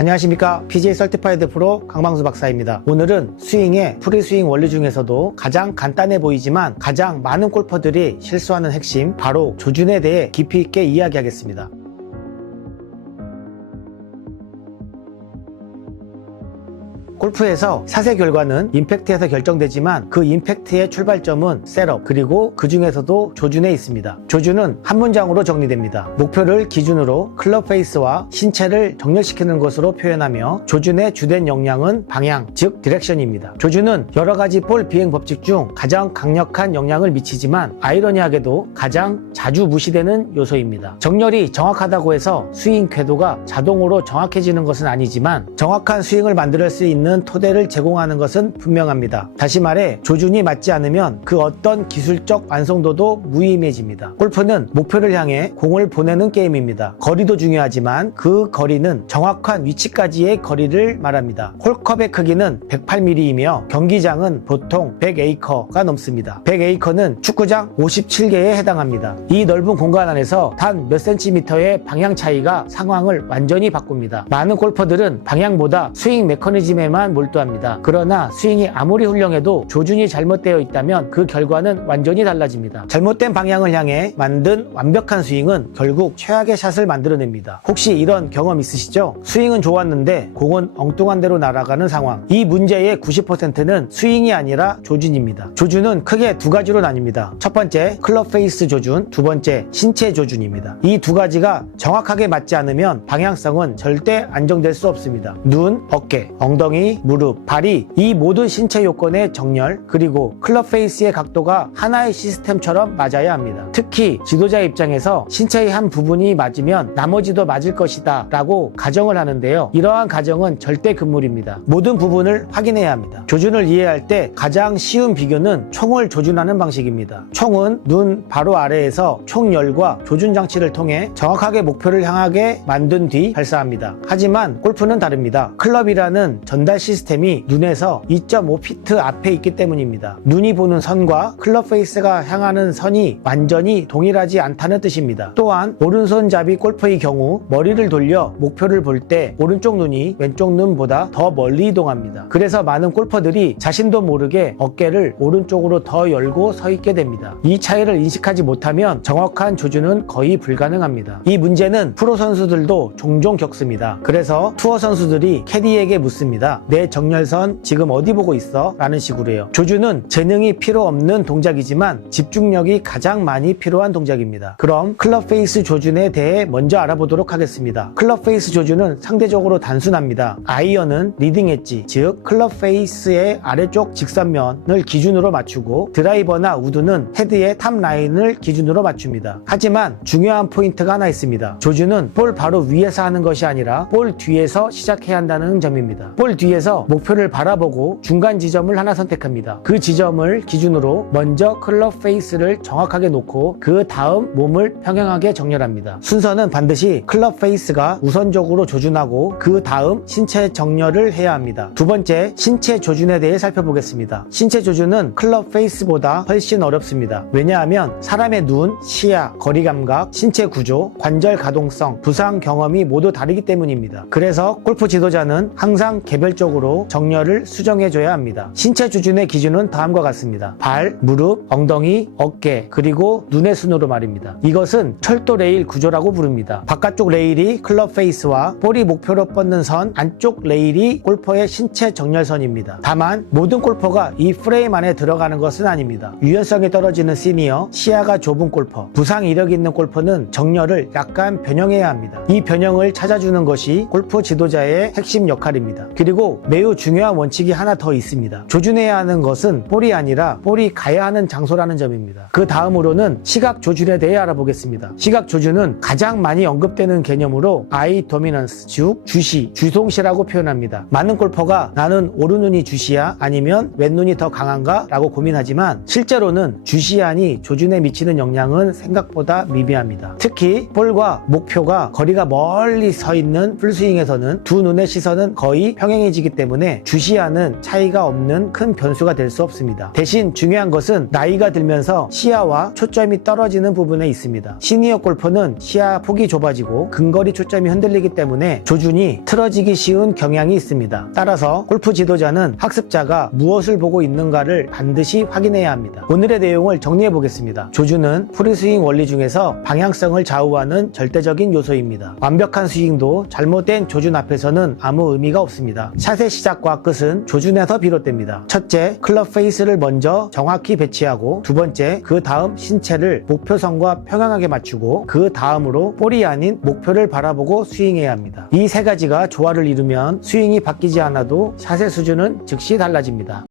안녕하십니까. PGA 서티파이드 프로 강방수 박사입니다. 오늘은 스윙의 프리스윙 원리 중에서도 가장 간단해 보이지만 가장 많은 골퍼들이 실수하는 핵심, 바로 조준에 대해 깊이 있게 이야기하겠습니다. 골프에서 사세 결과는 임팩트에서 결정되지만 그 임팩트의 출발점은 셋업, 그리고 그 중에서도 조준에 있습니다. 조준은 한 문장으로 정리됩니다. 목표를 기준으로 클럽 페이스와 신체를 정렬시키는 것으로 표현하며, 조준의 주된 역량은 방향, 즉 디렉션입니다. 조준은 여러 가지 볼 비행 법칙 중 가장 강력한 영향을 미치지만 아이러니하게도 가장 자주 무시되는 요소입니다. 정렬이 정확하다고 해서 스윙 궤도가 자동으로 정확해지는 것은 아니지만 정확한 스윙을 만들 수 있는 토대를 제공하는 것은 분명합니다. 다시 말해, 조준이 맞지 않으면 그 어떤 기술적 완성도도 무의미해집니다. 골프는 목표를 향해 공을 보내는 게임입니다. 거리도 중요하지만 그 거리는 정확한 위치까지의 거리를 말합니다. 홀컵의 크기는 108mm이며 경기장은 보통 100에이커가 넘습니다. 100에이커는 축구장 57개에 해당합니다. 이 넓은 공간 안에서 단 몇 센티미터의 방향 차이가 상황을 완전히 바꿉니다. 많은 골퍼들은 방향보다 스윙 메커니즘에만 몰두합니다. 그러나 스윙이 아무리 훌륭해도 조준이 잘못되어 있다면 그 결과는 완전히 달라집니다. 잘못된 방향을 향해 만든 완벽한 스윙은 결국 최악의 샷을 만들어냅니다. 혹시 이런 경험 있으시죠? 스윙은 좋았는데 공은 엉뚱한 데로 날아가는 상황. 이 문제의 90%는 스윙이 아니라 조준입니다. 조준은 크게 두 가지로 나뉩니다. 첫 번째, 클럽 페이스 조준, 두 번째, 신체 조준입니다. 이 두 가지가 정확하게 맞지 않으면 방향성은 절대 안정될 수 없습니다. 눈, 어깨, 엉덩이, 무릎, 발이, 이 모든 신체 요건의 정렬, 그리고 클럽 페이스의 각도가 하나의 시스템처럼 맞아야 합니다. 특히 지도자 입장에서 신체의 한 부분이 맞으면 나머지도 맞을 것이다 라고 가정을 하는데요. 이러한 가정은 절대 금물입니다. 모든 부분을 확인해야 합니다. 조준을 이해할 때 가장 쉬운 비교는 총을 조준하는 방식입니다. 총은 눈 바로 아래에서 총열과 조준 장치를 통해 정확하게 목표를 향하게 만든 뒤 발사합니다. 하지만 골프는 다릅니다. 클럽이라는 전달 시스템이 눈에서 2.5피트 앞에 있기 때문입니다. 눈이 보는 선과 클럽 페이스가 향하는 선이 완전히 동일하지 않다는 뜻입니다. 또한 오른손잡이 골퍼의 경우 머리를 돌려 목표를 볼 때 오른쪽 눈이 왼쪽 눈보다 더 멀리 이동합니다. 그래서 많은 골퍼들이 자신도 모르게 어깨를 오른쪽으로 더 열고 서 있게 됩니다. 이 차이를 인식하지 못하면 정확한 조준은 거의 불가능합니다. 이 문제는 프로 선수들도 종종 겪습니다. 그래서 투어 선수들이 캐디에게 묻습니다. 내 정렬선 지금 어디 보고 있어? 라는 식으로요. 조준은 재능이 필요 없는 동작이지만 집중력이 가장 많이 필요한 동작입니다. 그럼 클럽 페이스 조준에 대해 먼저 알아보도록 하겠습니다. 클럽 페이스 조준은 상대적으로 단순합니다. 아이언은 리딩 엣지, 즉 클럽 페이스의 아래쪽 직선면을 기준으로 맞추고, 드라이버나 우드는 헤드의 탑 라인을 기준으로 맞춥니다. 하지만 중요한 포인트가 하나 있습니다. 조준은 볼 바로 위에서 하는 것이 아니라 볼 뒤에서 시작해야 한다는 점입니다. 볼 뒤에서 목표를 바라보고 중간 지점을 하나 선택합니다. 그 지점을 기준으로 먼저 클럽 페이스를 정확하게 놓고 그 다음 몸을 평행하게 정렬합니다. 순서는 반드시 클럽 페이스가 우선적으로 조준하고 그 다음 신체 정렬을 해야 합니다. 두 번째, 신체 조준에 대해 살펴보겠습니다. 신체 조준은 클럽 페이스보다 훨씬 어렵습니다. 왜냐하면 사람의 눈, 시야, 거리 감각, 신체 구조, 관절 가동성, 부상 경험이 모두 다르기 때문입니다. 그래서 골프 지도자는 항상 개별적으로 정렬을 수정해줘야 합니다. 신체 조준의 기준은 다음과 같습니다. 발, 무릎, 엉덩이, 어깨, 그리고 눈의 순으로 말입니다. 이것은 철도 레일 구조라고 부릅니다. 바깥쪽 레일이 클럽 페이스와 볼이 목표로 뻗는 선, 안쪽 레일이 골퍼의 신체 정렬선입니다. 다만 모든 골퍼가 이 프레임 안에 들어가는 것은 아닙니다. 유연성이 떨어지는 시니어, 시야가 좁은 골퍼, 부상 이력이 있는 골퍼는 정렬을 약간 변형해야 합니다. 이 변형을 찾아주는 것이 골프 지도자의 핵심 역할입니다. 그리고 매우 중요한 원칙이 하나 더 있습니다. 조준해야 하는 것은 볼이 아니라 볼이 가야 하는 장소라는 점입니다. 그 다음으로는 시각 조준에 대해 알아보겠습니다. 시각 조준은 가장 많이 언급되는 개념으로 아이 도미넌스, 즉 주시, 주동시라고 표현합니다. 많은 골퍼가 나는 오른눈이 주시야 아니면 왼눈이 더 강한가? 라고 고민하지만 실제로는 주시안이 조준에 미치는 영향은 생각보다 미비합니다. 특히 볼과 목표가 거리가 멀리 서 있는 풀스윙에서는 두 눈의 시선은 거의 평행해지기 이루어지기 때문에 주시아는 차이가 없는 큰 변수가 될 수 없습니다. 대신 중요한 것은 나이가 들면서 시야와 초점이 떨어지는 부분에 있습니다. 시니어 골퍼는 시야 폭이 좁아지고 근거리 초점이 흔들리기 때문에 조준이 틀어지기 쉬운 경향이 있습니다. 따라서 골프 지도자는 학습자가 무엇을 보고 있는가를 반드시 확인해야 합니다. 오늘의 내용을 정리해 보겠습니다. 조준은 프리스윙 원리 중에서 방향성을 좌우하는 절대적인 요소입니다. 완벽한 스윙도 잘못된 조준 앞에서는 아무 의미가 없습니다. 샷의 시작과 끝은 조준에서 비롯됩니다. 첫째, 클럽 페이스를 먼저 정확히 배치하고, 두 번째, 그 다음 신체를 목표선과 평행하게 맞추고, 그 다음으로 볼이 아닌 목표를 바라보고 스윙해야 합니다. 이 세 가지가 조화를 이루면 스윙이 바뀌지 않아도 샷의 수준은 즉시 달라집니다.